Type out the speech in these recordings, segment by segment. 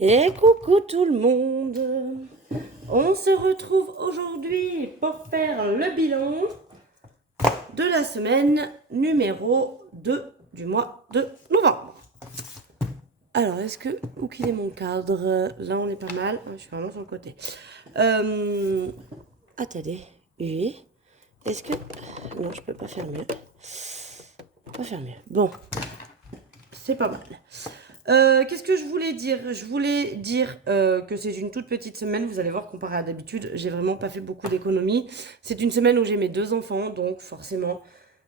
Et coucou tout le monde. On se retrouve aujourd'hui pour faire le bilan de la semaine numéro 2 du mois de novembre. Alors, est-ce que... Où qu'il est mon cadre? Là, on est pas mal. Je suis vraiment sur le côté. Attendez. Oui. Est-ce que... Non, je peux pas faire mieux. Pas faire mieux. Bon. C'est pas mal. Qu'est-ce que je voulais dire? Je voulais dire que c'est une toute petite semaine. Vous allez voir, comparé à d'habitude, j'ai vraiment pas fait beaucoup d'économies. C'est une semaine où j'ai mes 2 enfants, donc forcément,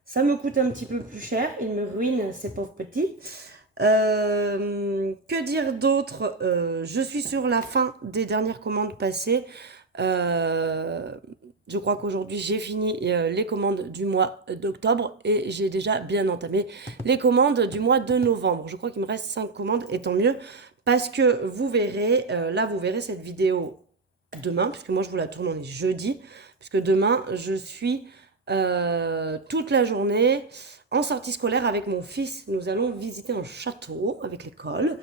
ça me coûte un petit peu plus cher. Ils me ruinent, ces pauvres petits. Que dire d'autre? Je suis sur la fin des dernières commandes passées. Euh, je crois qu'aujourd'hui j'ai fini les commandes du mois d'octobre et j'ai déjà bien entamé les commandes du mois de novembre. Je crois qu'il me reste 5 commandes et tant mieux parce que vous verrez, là vous verrez cette vidéo demain, puisque moi je vous la tourne, on est jeudi, puisque demain je suis toute la journée en sortie scolaire avec mon fils. Nous allons visiter un château avec l'école.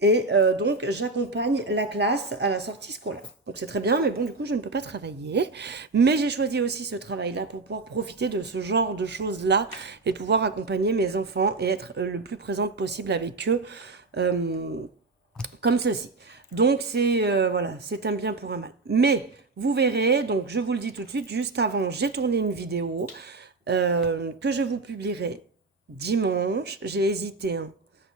Et donc, j'accompagne la classe à la sortie scolaire. Donc, c'est très bien, mais bon, du coup, je ne peux pas travailler. Mais j'ai choisi aussi ce travail-là pour pouvoir profiter de ce genre de choses-là et pouvoir accompagner mes enfants et être le plus présente possible avec eux, euh, comme ceci. Donc, voilà, c'est un bien pour un mal. Mais vous verrez, donc je vous le dis tout de suite, juste avant, j'ai tourné une vidéo que je vous publierai dimanche. J'ai hésité, hein.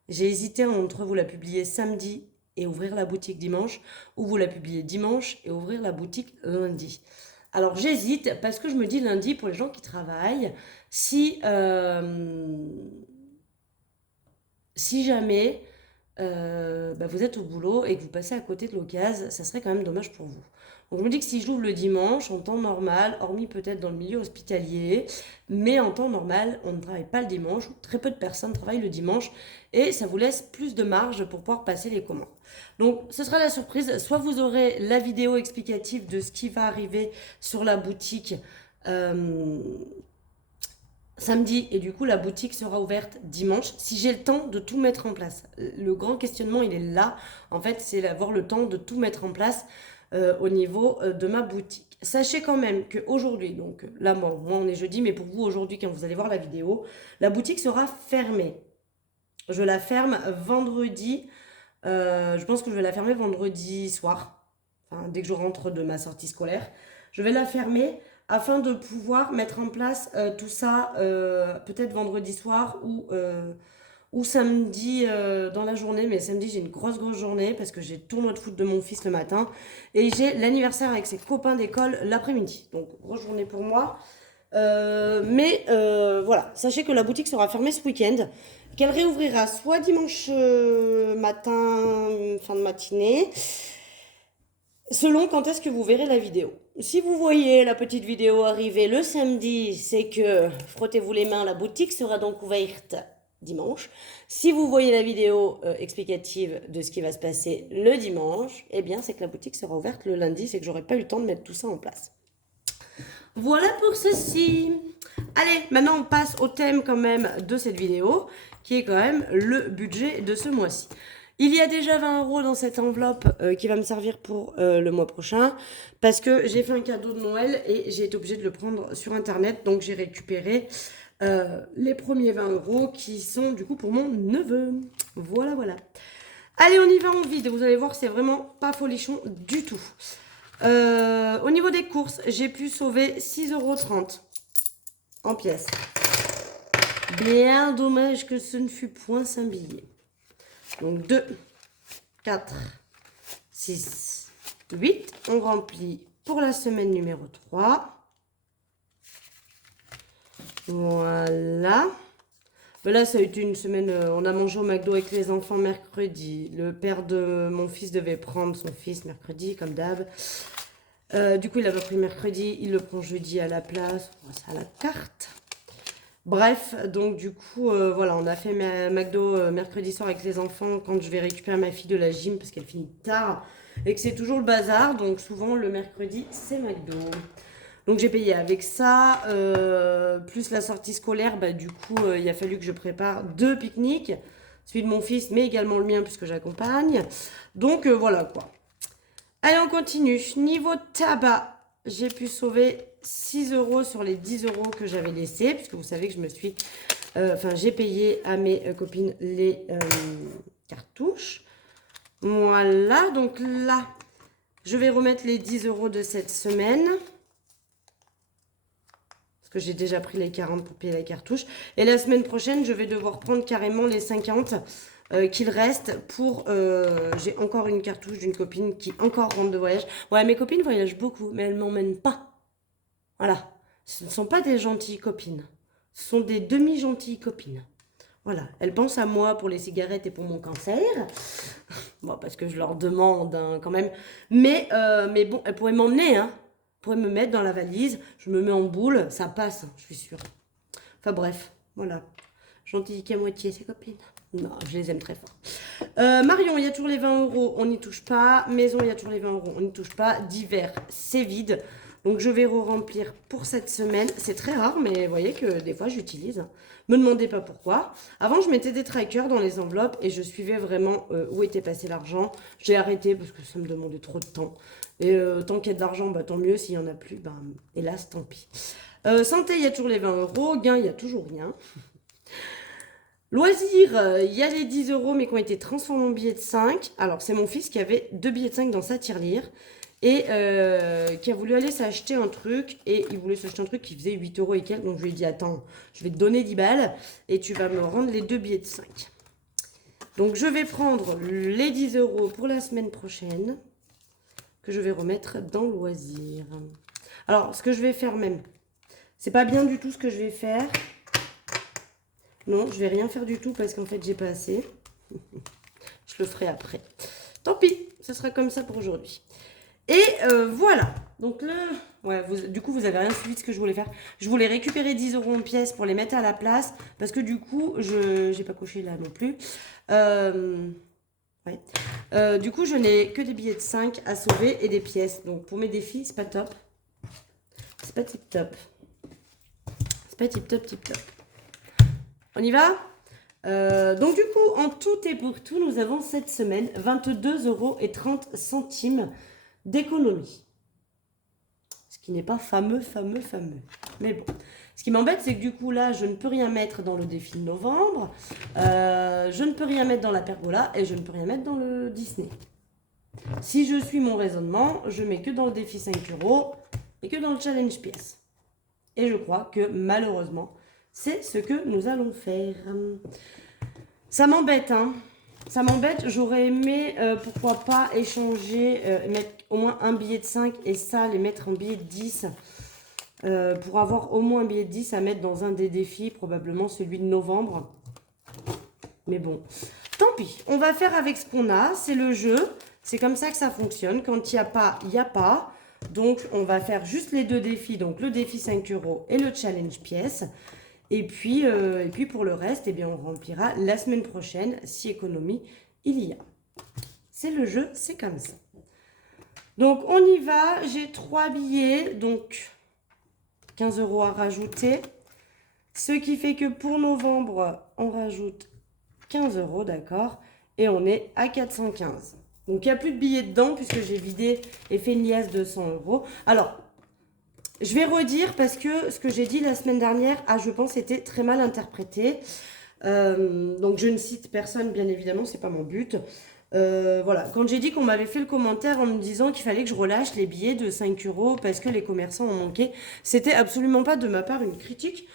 J'ai hésité entre vous la publier samedi et ouvrir la boutique dimanche, ou vous la publier dimanche et ouvrir la boutique lundi. Alors j'hésite parce que je me dis lundi pour les gens qui travaillent, si, si jamais vous êtes au boulot et que vous passez à côté de l'occasion, ça serait quand même dommage pour vous. Donc je me dis que si j'ouvre le dimanche, en temps normal, hormis peut-être dans le milieu hospitalier, mais en temps normal, on ne travaille pas le dimanche, ou très peu de personnes travaillent le dimanche, et ça vous laisse plus de marge pour pouvoir passer les commandes. Donc ce sera la surprise, soit vous aurez la vidéo explicative de ce qui va arriver sur la boutique euh, samedi, et du coup la boutique sera ouverte dimanche si j'ai le temps de tout mettre en place. Le grand questionnement il est là, en fait, c'est d'avoir le temps de tout mettre en place au niveau de ma boutique. Sachez quand même qu'aujourd'hui, donc là moi on est jeudi, mais pour vous aujourd'hui quand vous allez voir la vidéo, la boutique sera fermée. Je la ferme vendredi, je pense que je vais la fermer vendredi soir, enfin, dès que je rentre de ma sortie scolaire. Je vais la fermer afin de pouvoir mettre en place tout ça peut-être vendredi soir ou samedi dans la journée. Mais samedi, j'ai une grosse journée parce que j'ai le tournoi de foot de mon fils le matin et j'ai l'anniversaire avec ses copains d'école l'après-midi. Donc, grosse journée pour moi. Voilà, sachez que la boutique sera fermée ce week-end, qu'elle réouvrira soit dimanche matin, fin de matinée, selon quand est-ce que vous verrez la vidéo. Si vous voyez la petite vidéo arriver le samedi, c'est que, frottez-vous les mains, la boutique sera donc ouverte dimanche. Si vous voyez la vidéo explicative de ce qui va se passer le dimanche, eh bien c'est que la boutique sera ouverte le lundi, c'est que j'aurai pas eu le temps de mettre tout ça en place. Voilà pour ceci. Allez, maintenant on passe au thème quand même de cette vidéo, qui est quand même le budget de ce mois-ci. Il y a déjà 20 € dans cette enveloppe qui va me servir pour le mois prochain, parce que j'ai fait un cadeau de Noël et j'ai été obligée de le prendre sur internet, donc j'ai récupéré les premiers 20 € qui sont du coup pour mon neveu. Voilà, voilà. Allez, on y va en vide, vous allez voir, c'est vraiment pas folichon du tout. Au niveau des courses, j'ai pu sauver 6,30 € en pièces. Bien dommage que ce ne fût point 5 billets. Donc 2, 4, 6, 8. On remplit pour la semaine numéro 3. Voilà. Ben là, ça a été une semaine, on a mangé au McDo avec les enfants mercredi. Le père de mon fils devait prendre son fils mercredi, comme d'hab. Du coup, il avait pris mercredi, il le prend jeudi à la place. C'est à la carte. Bref, donc du coup, voilà, on a fait McDo mercredi soir avec les enfants quand je vais récupérer ma fille de la gym parce qu'elle finit tard et que c'est toujours le bazar. Donc souvent, le mercredi, c'est McDo. Donc j'ai payé avec ça, plus la sortie scolaire. Bah, du coup, il a fallu que je prépare 2 pique-niques. celui de mon fils, mais également le mien puisque j'accompagne. Donc voilà quoi. Allez, on continue. Niveau tabac, j'ai pu sauver 6 euros sur les 10 euros que j'avais laissés, puisque vous savez que je me suis... j'ai payé à mes copines les cartouches. Voilà, donc là, je vais remettre les 10 euros de cette semaine. Parce que j'ai déjà pris les 40 pour payer la cartouche. Et la semaine prochaine, je vais devoir prendre carrément les 50 qu'il reste pour... j'ai encore une cartouche d'une copine qui encore rentre de voyage. Ouais, mes copines voyagent beaucoup, mais elles ne m'emmènent pas. Voilà. Ce ne sont pas des gentilles copines. Ce sont des demi-gentilles copines. Voilà. Elles pensent à moi pour les cigarettes et pour mon cancer. Bon, parce que je leur demande hein, quand même. Mais bon, elles pourraient m'emmener, hein. Elles pourraient me mettre dans la valise. Je me mets en boule. Ça passe, je suis sûre. Enfin bref, voilà. Gentilles qu'à moitié, ces copines. Non, je les aime très fort. Marion, il y a toujours les 20 euros, on n'y touche pas. Maison, il y a toujours les 20 euros, on n'y touche pas. Divers, c'est vide. Donc, je vais re-remplir pour cette semaine. C'est très rare, mais vous voyez que des fois, j'utilise. Me demandez pas pourquoi. Avant, je mettais des trackers dans les enveloppes et je suivais vraiment où était passé l'argent. J'ai arrêté parce que ça me demandait trop de temps. Et tant qu'il y a de l'argent, bah, tant mieux. S'il n'y en a plus, bah, hélas, tant pis. Santé, il y a toujours les 20 euros. Gain, il n'y a toujours rien. Loisirs, il y a les 10 euros, mais qui ont été transformés en billets de 5. Alors, c'est mon fils qui avait 2 billets de 5 dans sa tirelire et qui a voulu aller s'acheter un truc. Et il voulait s'acheter un truc qui faisait 8 euros et quelques. Donc, je lui ai dit, attends, je vais te donner 10 balles et tu vas me rendre les 2 billets de 5. Donc, je vais prendre les 10 euros pour la semaine prochaine que je vais remettre dans loisirs. Alors, ce que je vais faire même, c'est pas bien du tout ce que je vais faire. Non, je vais rien faire du tout parce qu'en fait, j'ai pas assez. Je le ferai après. Tant pis, ce sera comme ça pour aujourd'hui. Et voilà. Donc ouais, du coup, vous avez rien suivi de ce que je voulais faire. Je voulais récupérer 10 euros en pièces pour les mettre à la place parce que du coup, j'ai pas coché là non plus. Ouais. Du coup, je n'ai que des billets de 5 à sauver et des pièces. Donc pour mes défis, c'est pas top. C'est pas tip top. C'est pas tip top, tip top. On y va donc du coup, en tout et pour tout, nous avons cette semaine 22,30 euros d'économie. Ce qui n'est pas fameux. Mais bon. Ce qui m'embête, c'est que du coup, là, je ne peux rien mettre dans le défi de novembre. Je ne peux rien mettre dans la pergola et je ne peux rien mettre dans le Disney. Si je suis mon raisonnement, je mets que dans le défi 5 euros et que dans le challenge pièce. Et je crois que malheureusement, c'est ce que nous allons faire. Ça m'embête, hein. Ça m'embête. J'aurais aimé, pourquoi pas, échanger, mettre au moins un billet de 5 et ça, les mettre en billet de 10. Pour avoir au moins un billet de 10 à mettre dans un des défis, probablement celui de novembre. Mais bon, tant pis. On va faire avec ce qu'on a. C'est le jeu. C'est comme ça que ça fonctionne. Quand il n'y a pas, il n'y a pas. Donc, on va faire juste les deux défis. Donc, le défi 5 euros et le challenge pièce. Et puis pour le reste, eh bien, on remplira la semaine prochaine si économie il y a. C'est le jeu, c'est comme ça. Donc, on y va. J'ai 3 billets, donc 15 euros à rajouter. Ce qui fait que pour novembre, on rajoute 15 euros, d'accord. Et on est à 415. Donc, il n'y a plus de billets dedans puisque j'ai vidé et fait une liasse de 100 euros. Alors, je vais redire parce que ce que j'ai dit la semaine dernière je pense, était très mal interprété. Donc, je ne cite personne, bien évidemment, c'est pas mon but. Voilà, quand j'ai dit qu'on m'avait fait le commentaire en me disant qu'il fallait que je relâche les billets de 5 euros parce que les commerçants en manquaient, c'était absolument pas de ma part une critique.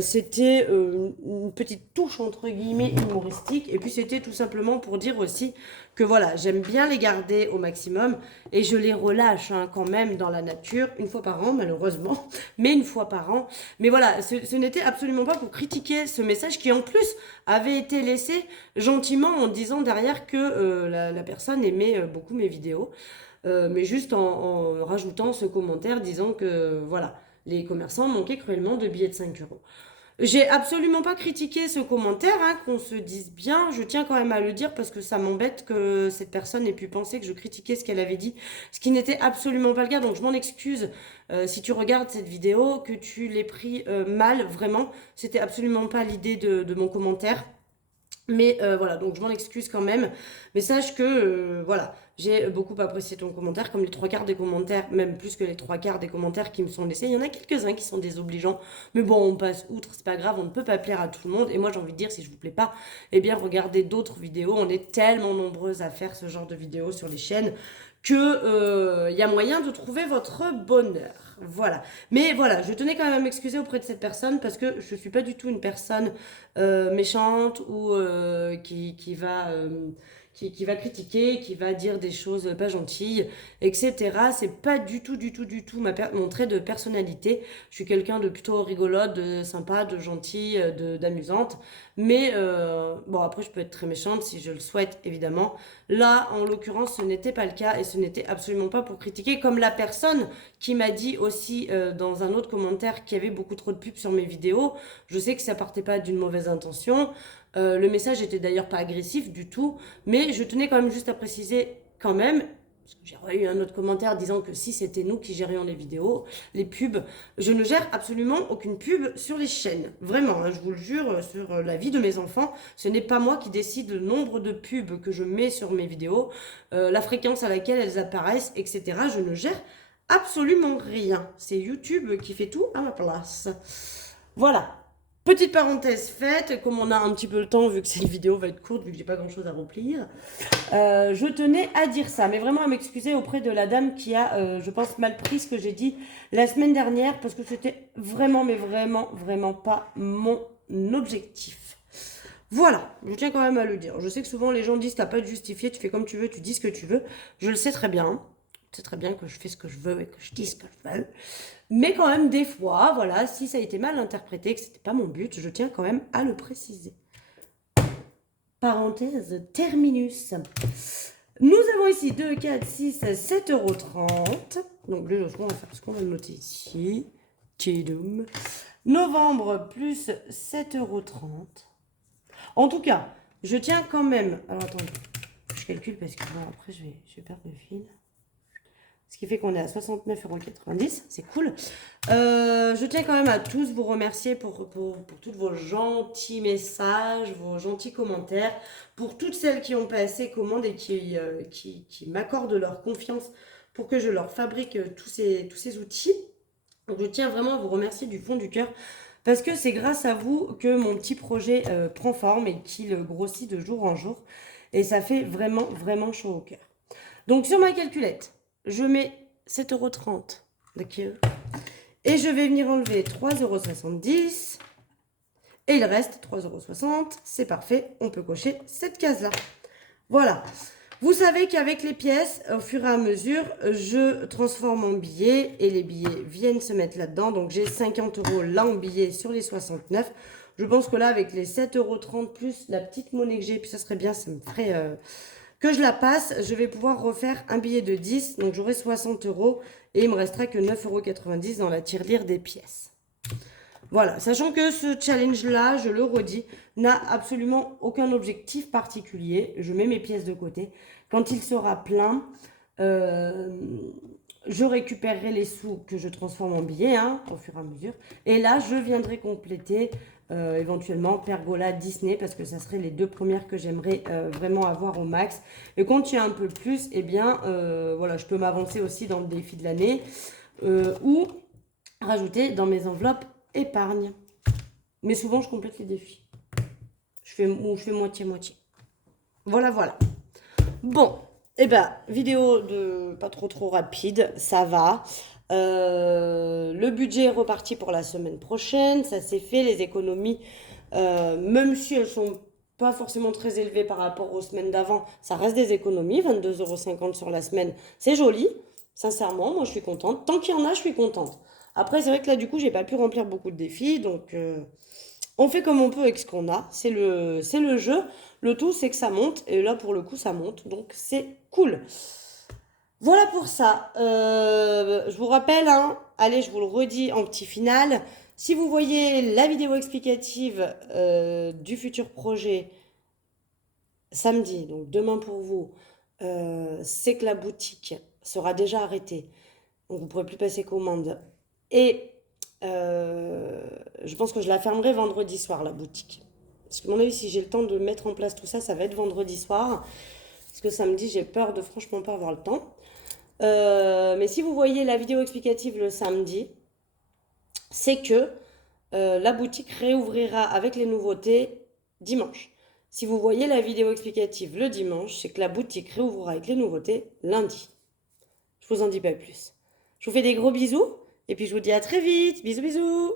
C'était une petite touche entre guillemets humoristique et puis c'était tout simplement pour dire aussi que voilà, j'aime bien les garder au maximum et je les relâche hein, quand même dans la nature une fois par an malheureusement, mais une fois par an. Mais voilà, ce n'était absolument pas pour critiquer ce message qui en plus avait été laissé gentiment en disant derrière que la personne aimait beaucoup mes vidéos, mais juste en rajoutant ce commentaire disant que voilà, les commerçants manquaient cruellement de billets de 5 euros. J'ai absolument pas critiqué ce commentaire, hein, qu'on se dise bien. Je tiens quand même à le dire parce que ça m'embête que cette personne ait pu penser que je critiquais ce qu'elle avait dit, ce qui n'était absolument pas le cas. Donc je m'en excuse si tu regardes cette vidéo, que tu l'aies pris mal, vraiment. C'était absolument pas l'idée de mon commentaire. Mais voilà, donc je m'en excuse quand même. Mais sache que, voilà, j'ai beaucoup apprécié ton commentaire, comme les trois quarts des commentaires, même plus que les trois quarts des commentaires qui me sont laissés. Il y en a quelques-uns qui sont désobligeants. Mais bon, on passe outre, c'est pas grave, on ne peut pas plaire à tout le monde. Et moi, j'ai envie de dire, si je vous plais pas, eh bien, regardez d'autres vidéos. On est tellement nombreuses à faire ce genre de vidéos sur les chaînes que il y a moyen de trouver votre bonheur. Voilà. Mais voilà, je tenais quand même à m'excuser auprès de cette personne parce que je suis pas du tout une personne méchante ou qui va critiquer, qui va dire des choses pas gentilles, etc. C'est pas du tout mon trait de personnalité. Je suis quelqu'un de plutôt rigolote, de sympa, de gentil, d'amusante. Mais bon, après, je peux être très méchante si je le souhaite, évidemment. Là, en l'occurrence, ce n'était pas le cas et ce n'était absolument pas pour critiquer, comme la personne qui m'a dit aussi dans un autre commentaire qu'il y avait beaucoup trop de pubs sur mes vidéos. Je sais que ça partait pas d'une mauvaise intention. Le message était d'ailleurs pas agressif du tout, mais je tenais quand même juste à préciser quand même, parce que j'ai eu un autre commentaire disant que si c'était nous qui gérions les vidéos, les pubs, je ne gère absolument aucune pub sur les chaînes. Vraiment, hein, je vous le jure, sur la vie de mes enfants, ce n'est pas moi qui décide le nombre de pubs que je mets sur mes vidéos, la fréquence à laquelle elles apparaissent, etc. Je ne gère absolument rien. C'est YouTube qui fait tout à ma place. Voilà. Petite parenthèse faite, comme on a un petit peu le temps, vu que cette vidéo va être courte, vu que j'ai pas grand chose à remplir, je tenais à dire ça, mais vraiment à m'excuser auprès de la dame qui a, je pense, mal pris ce que j'ai dit la semaine dernière, parce que c'était vraiment, mais vraiment, vraiment pas mon objectif. Voilà, je tiens quand même à le dire. Je sais que souvent les gens disent t'as pas de justifier, tu fais comme tu veux, tu dis ce que tu veux. Je le sais très bien. Je sais très bien que je fais ce que je veux et que je dis ce que je veux. Mais quand même, des fois, voilà, si ça a été mal interprété, que c'était pas mon but, je tiens quand même à le préciser. Parenthèse terminus. Nous avons ici 2, 4, 6, 7,30 €. Donc, le logement, on va faire ce qu'on va noter ici. Tidoum. Novembre plus 7,30 €. En tout cas, je tiens quand même. Alors, attendez, je calcule parce que bon, après, je vais perdre le fil. Ce qui fait qu'on est à 69,90 €. C'est cool. Je tiens quand même à tous vous remercier pour tous vos gentils messages, vos gentils commentaires, pour toutes celles qui ont passé commande et qui m'accordent leur confiance pour que je leur fabrique tous ces outils. Donc je tiens vraiment à vous remercier du fond du cœur parce que c'est grâce à vous que mon petit projet prend forme et qu'il grossit de jour en jour. Et ça fait vraiment, vraiment chaud au cœur. Donc sur ma calculette, je mets 7,30 €, d'accord. Et je vais venir enlever 3,70 €. Et il reste 3,60 €. C'est parfait, on peut cocher cette case-là. Voilà. Vous savez qu'avec les pièces, au fur et à mesure, je transforme en billets et les billets viennent se mettre là-dedans. Donc j'ai 50 € là en billets sur les 69. Je pense que là, avec les 7,30 € plus la petite monnaie que j'ai, puis ça serait bien, ça me ferait que je la passe, je vais pouvoir refaire un billet de 10, donc j'aurai 60 € et il me restera que 9,90 € dans la tirelire des pièces. Voilà, sachant que ce challenge-là, je le redis, n'a absolument aucun objectif particulier. Je mets mes pièces de côté. Quand il sera plein, je récupérerai les sous que je transforme en billets au fur et à mesure. Et là, je viendrai compléter éventuellement Pergola, Disney, parce que ça serait les deux premières que j'aimerais vraiment avoir au max. Et quand il y a un peu plus, eh bien, voilà, je peux m'avancer aussi dans le défi de l'année ou rajouter dans mes enveloppes épargne. Mais souvent, je complète les défis. Je fais moitié-moitié. Voilà, voilà. Bon, eh ben, vidéo de pas trop rapide, ça va. Le budget est reparti pour la semaine prochaine, ça s'est fait, les économies, même si elles sont pas forcément très élevées par rapport aux semaines d'avant, ça reste des économies, 22,50 € sur la semaine, c'est joli, sincèrement, moi je suis contente. Tant qu'il y en a, je suis contente. Après, c'est vrai que là, du coup, j'ai pas pu remplir beaucoup de défis, donc on fait comme on peut avec ce qu'on a. C'est le jeu. Le tout, c'est que ça monte, et là, pour le coup, ça monte, donc c'est cool. Voilà pour ça. Je vous rappelle, allez, je vous le redis en petit final. Si vous voyez la vidéo explicative du futur projet samedi, donc demain pour vous, c'est que la boutique sera déjà arrêtée. Donc vous ne pourrez plus passer commande. Et je pense que je la fermerai vendredi soir, la boutique. Parce que, à mon avis, si j'ai le temps de mettre en place tout ça, ça va être vendredi soir. Parce que samedi, j'ai peur de franchement pas avoir le temps. Mais si vous voyez la vidéo explicative le samedi, c'est que la boutique réouvrira avec les nouveautés dimanche. Si vous voyez la vidéo explicative le dimanche, c'est que la boutique réouvrira avec les nouveautés lundi. Je vous en dis pas plus. Je vous fais des gros bisous et puis je vous dis à très vite. Bisous bisous.